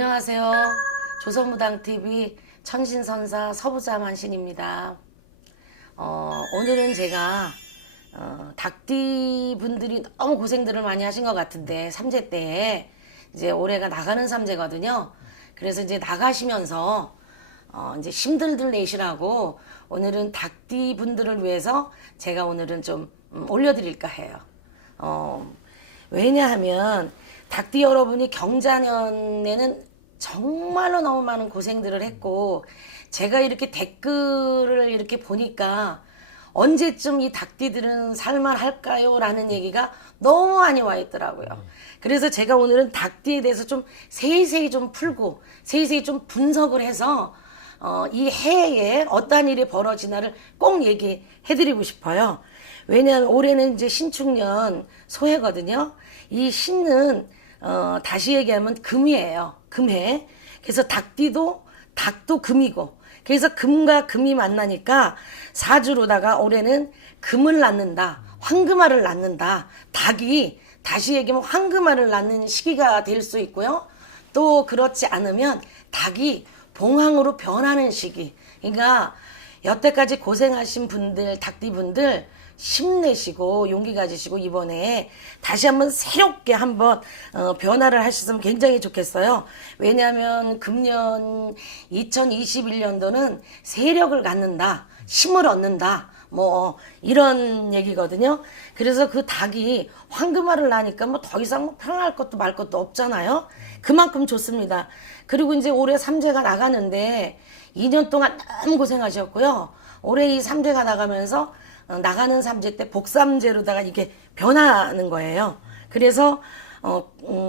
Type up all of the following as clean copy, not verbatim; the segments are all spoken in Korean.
안녕하세요. 조선무당TV 천신선사 서부자만신입니다. 오늘은 제가 닭띠 분들이 너무 고생들을 많이 하신 것 같은데 삼재 때에 이제 올해가 나가는 삼재거든요. 그래서 이제 나가시면서 이제 힘들들 내시라고 오늘은 닭띠 분들을 위해서 제가 오늘은 좀 올려드릴까 해요. 왜냐하면 닭띠 여러분이 경자년에는 정말로 너무 많은 고생들을 했고, 제가 이렇게 댓글을 이렇게 보니까 언제쯤 이 닭띠들은 살만할까요? 라는 얘기가 너무 많이 와 있더라고요. 그래서 제가 오늘은 닭띠에 대해서 좀 세세히 좀 풀고 세세히 좀 분석을 해서 이 해에 어떠한 일이 벌어지나를 꼭 얘기해 드리고 싶어요. 왜냐하면 올해는 이제 신축년 소해거든요. 이 신은 다시 얘기하면 금이에요. 금해. 그래서 닭도 금이고, 그래서 금과 금이 만나니까 사주로다가 올해는 금을 낳는다, 황금알을 낳는다. 닭이 다시 얘기하면 황금알을 낳는 시기가 될 수 있고요. 또 그렇지 않으면 닭이 봉황으로 변하는 시기. 그러니까 여태까지 고생하신 분들, 닭띠 분들 힘내시고 용기 가지시고 이번에 다시 한번 새롭게 한번 변화를 하셨으면 굉장히 좋겠어요. 왜냐하면 금년 2021년도는 세력을 갖는다, 힘을 얻는다, 뭐 이런 얘기거든요. 그래서 그 닭이 황금알을 낳으니까 뭐 더 이상 뭐 편할 것도 말 것도 없잖아요. 그만큼 좋습니다. 그리고 이제 올해 삼재가 나가는데 2년 동안 너무 고생하셨고요. 올해 이 삼재가 나가면서 나가는 삼재 때 복삼재로다가 이게 변하는 거예요. 그래서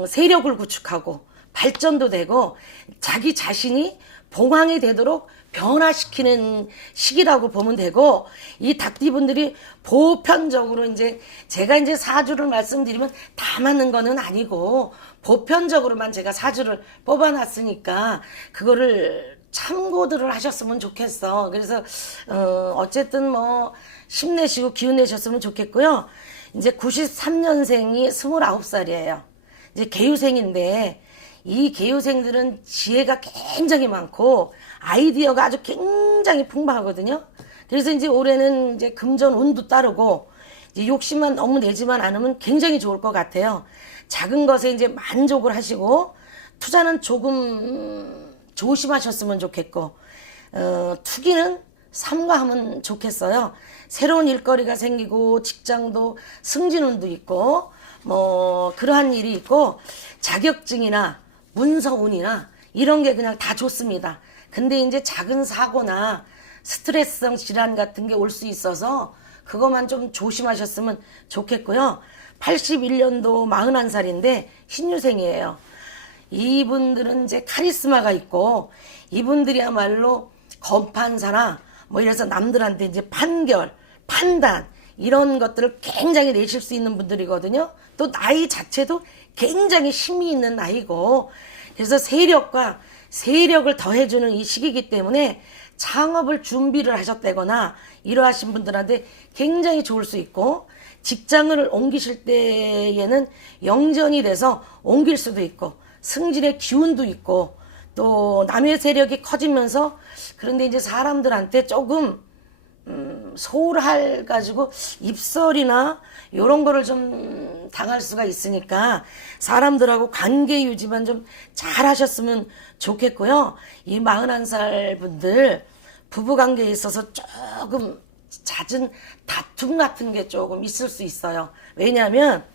세력을 구축하고 발전도 되고 자기 자신이 봉황이 되도록 변화시키는 시기라고 보면 되고, 이 닭띠분들이 보편적으로 이제 제가 이제 사주를 말씀드리면 다 맞는 거는 아니고 보편적으로만 제가 사주를 뽑아놨으니까 그거를 참고들을 하셨으면 좋겠어. 그래서 어쨌든 뭐 힘내시고 기운 내셨으면 좋겠고요. 이제 93년생이 29살이에요. 이제 개유생인데 이 개유생들은 지혜가 굉장히 많고 아이디어가 아주 굉장히 풍부하거든요. 그래서 이제 올해는 이제 금전 운도 따르고 이제 욕심만 너무 내지만 않으면 굉장히 좋을 것 같아요. 작은 것에 이제 만족을 하시고 투자는 조금 조심하셨으면 좋겠고, 투기는 삼가하면 좋겠어요. 새로운 일거리가 생기고 직장도 승진운도 있고 뭐 그러한 일이 있고, 자격증이나 문서운이나 이런 게 그냥 다 좋습니다. 근데 이제 작은 사고나 스트레스성 질환 같은 게 올 수 있어서 그것만 좀 조심하셨으면 좋겠고요. 81년도 41살인데 신유생이에요. 이분들은 이제 카리스마가 있고, 이분들이야말로 검판사나 뭐 이래서 남들한테 이제 판결, 판단 이런 것들을 굉장히 내실 수 있는 분들이거든요. 또 나이 자체도 굉장히 힘이 있는 나이고, 그래서 세력과 세력을 더해주는 이 시기이기 때문에 창업을 준비를 하셨다거나 이러하신 분들한테 굉장히 좋을 수 있고, 직장을 옮기실 때에는 영전이 돼서 옮길 수도 있고 승진의 기운도 있고, 또 남의 세력이 커지면서, 그런데 이제 사람들한테 조금 소홀할 가지고 입설이나 이런 거를 좀 당할 수가 있으니까 사람들하고 관계 유지만 좀 잘 하셨으면 좋겠고요. 이 41살 분들 부부 관계에 있어서 조금 잦은 다툼 같은 게 조금 있을 수 있어요. 왜냐하면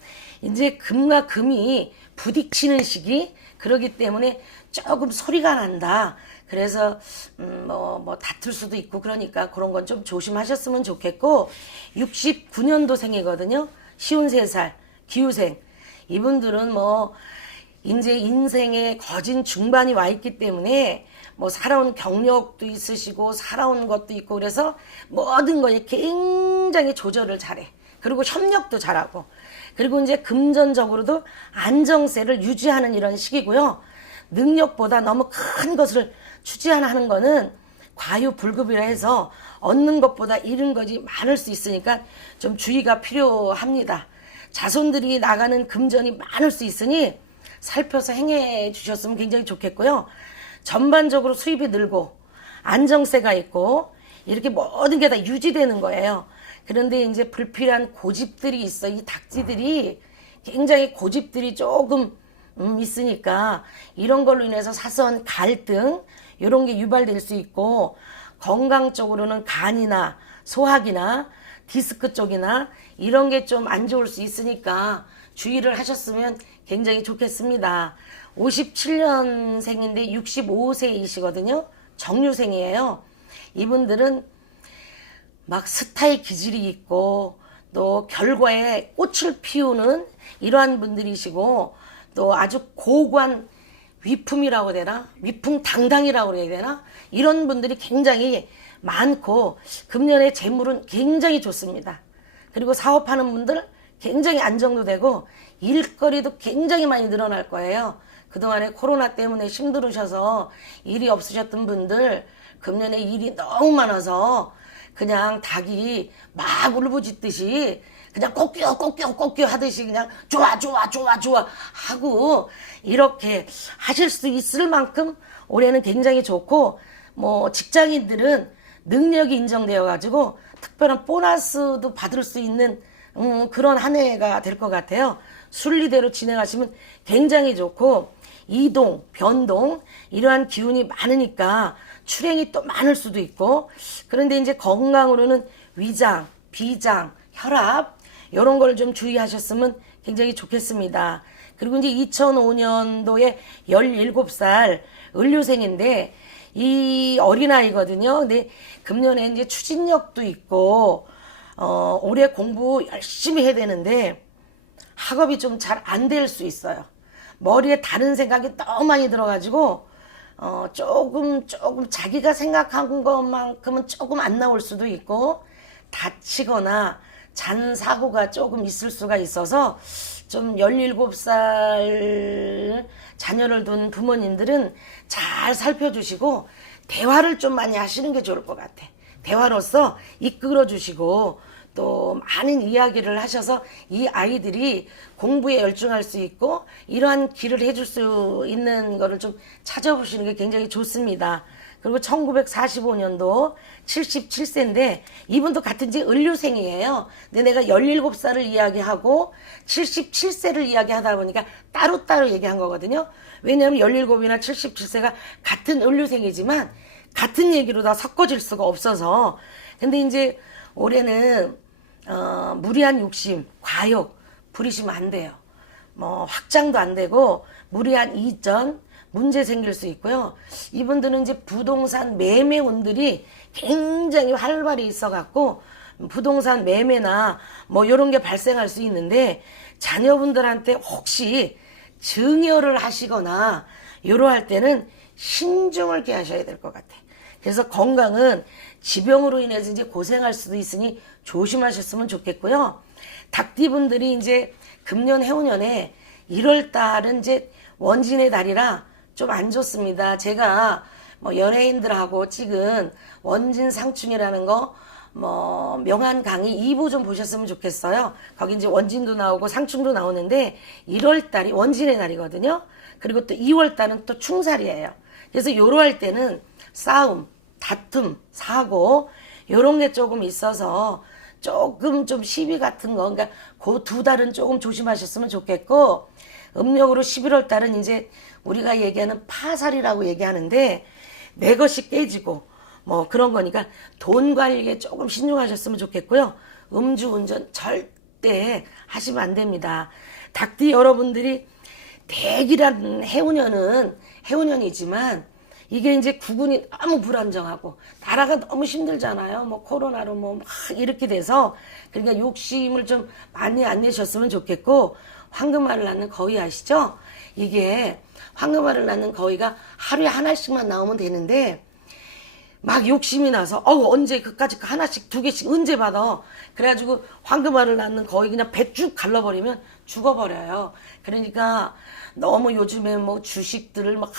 이제 금과 금이 부딪히는 시기, 그러기 때문에 조금 소리가 난다. 그래서 뭐 다툴 수도 있고, 그러니까 그런 건 좀 조심하셨으면 좋겠고, 69년도생이거든요. 53살 기후생. 이분들은 뭐 이제 인생의 거진 중반이 와 있기 때문에 뭐 살아온 경력도 있으시고 살아온 것도 있고, 그래서 모든 거에 굉장히 조절을 잘해. 그리고 협력도 잘하고, 그리고 이제 금전적으로도 안정세를 유지하는 이런 시기고요. 능력보다 너무 큰 것을 추지하는 거는 과유불급이라 해서 얻는 것보다 잃은 것이 많을 수 있으니까 좀 주의가 필요합니다. 자손들이 나가는 금전이 많을 수 있으니 살펴서 행해 주셨으면 굉장히 좋겠고요. 전반적으로 수입이 늘고 안정세가 있고 이렇게 모든 게 다 유지되는 거예요. 그런데 이제 불필요한 고집들이 있어. 이 닭띠들이 굉장히 고집들이 조금 있으니까 이런 걸로 인해서 사소한 갈등 이런 게 유발될 수 있고, 건강적으로는 간이나 소화기나 디스크 쪽이나 이런 게 좀 안 좋을 수 있으니까 주의를 하셨으면 굉장히 좋겠습니다. 57년생인데 65세이시거든요. 정유생이에요. 이분들은 막 스타의 기질이 있고 또 결과에 꽃을 피우는 이러한 분들이시고, 또 아주 고관 위품이라고 해야 되나? 위풍당당이라고 해야 되나? 이런 분들이 굉장히 많고, 금년에 재물은 굉장히 좋습니다. 그리고 사업하는 분들 굉장히 안정도 되고 일거리도 굉장히 많이 늘어날 거예요. 그동안에 코로나 때문에 힘들으셔서 일이 없으셨던 분들 금년에 일이 너무 많아서 그냥 닭이 막 울부짖듯이 그냥 꼬끼어 하듯이 그냥 좋아 하고 이렇게 하실 수 있을 만큼 올해는 굉장히 좋고, 뭐 직장인들은 능력이 인정되어 가지고 특별한 보너스도 받을 수 있는 그런 한 해가 될 것 같아요. 순리대로 진행하시면 굉장히 좋고, 이동, 변동 이러한 기운이 많으니까 출행이 또 많을 수도 있고, 그런데 이제 건강으로는 위장, 비장, 혈압 이런 걸 좀 주의하셨으면 굉장히 좋겠습니다. 그리고 이제 2005년도에 17살 을류생인데 이 어린아이거든요. 근데 금년에 이제 추진력도 있고 올해 공부 열심히 해야 되는데 학업이 좀 잘 안 될 수 있어요. 머리에 다른 생각이 너무 많이 들어가지고 조금 자기가 생각한 것만큼은 조금 안 나올 수도 있고, 다치거나 잔사고가 조금 있을 수가 있어서 좀 17살 자녀를 둔 부모님들은 잘 살펴주시고 대화를 좀 많이 하시는 게 좋을 것 같아. 대화로서 이끌어 주시고 또 많은 이야기를 하셔서 이 아이들이 공부에 열중할 수 있고 이러한 길을 해줄 수 있는 거를 좀 찾아보시는 게 굉장히 좋습니다. 그리고 1945년도 77세인데 이분도 같은 지 을류생이에요. 근데 내가 17살을 이야기하고 77세를 이야기하다 보니까 따로따로 얘기한 거거든요. 왜냐하면 17이나 77세가 같은 을류생이지만 같은 얘기로 다 섞어질 수가 없어서. 근데 이제 올해는 무리한 욕심, 과욕 부리시면 안 돼요. 뭐 확장도 안 되고 무리한 이전 문제 생길 수 있고요. 이분들은 이제 부동산 매매 운들이 굉장히 활발히 있어 갖고 부동산 매매나 뭐 이런 게 발생할 수 있는데, 자녀분들한테 혹시 증여를 하시거나 이러할 때는 신중을 기하셔야 될 것 같아. 그래서 건강은 지병으로 인해서 이제 고생할 수도 있으니 조심하셨으면 좋겠고요. 닭띠분들이 이제 금년 해운년에 1월 달은 이제 원진의 달이라 좀 안 좋습니다. 제가 뭐 연예인들하고 찍은 원진 상충이라는 거 뭐 명한 강의 2부 좀 보셨으면 좋겠어요. 거기 이제 원진도 나오고 상충도 나오는데 1월 달이 원진의 달이거든요. 그리고 또 2월 달은 또 충살이에요. 그래서 요러할 때는 싸움, 다툼, 사고 요런 게 조금 있어서 조금 좀 시비 같은 거, 그러니까 그 두 달은 조금 조심하셨으면 좋겠고, 음력으로 11월 달은 이제 우리가 얘기하는 파살이라고 얘기하는데 내 것이 깨지고 뭐 그런 거니까 돈 관리에 조금 신중하셨으면 좋겠고요. 음주운전 절대 하시면 안 됩니다. 닭띠 여러분들이 대기란 해운년은 해운년이지만 이게 이제 구군이 너무 불안정하고 나라가 너무 힘들잖아요. 뭐 코로나로 뭐 막 이렇게 돼서, 그러니까 욕심을 좀 많이 안 내셨으면 좋겠고, 황금알을 낳는 거위 아시죠? 이게 황금알을 낳는 거위가 하루에 하나씩만 나오면 되는데 막 욕심이 나서 언제 그까짓 하나씩 두 개씩 언제 받아. 그래가지고 황금알을 낳는 거위 그냥 배 쭉 갈라버리면 죽어버려요. 그러니까 너무 요즘에 뭐 주식들을 막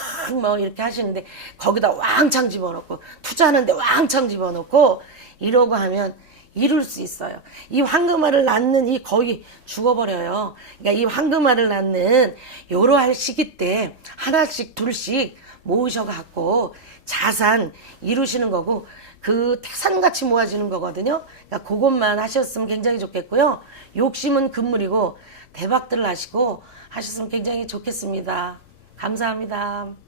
이렇게 하시는데 거기다 왕창 집어넣고 투자하는데 왕창 집어넣고 이러고 하면 이룰 수 있어요. 이 황금알을 낳는 이 거의 죽어버려요. 그러니까 이 황금알을 낳는 요러할 시기 때 하나씩 둘씩 모으셔갖고 자산 이루시는 거고 그 태산같이 모아지는 거거든요. 그러니까 그것만 하셨으면 굉장히 좋겠고요. 욕심은 금물이고 대박들 나시고 하셨으면 굉장히 좋겠습니다. 감사합니다.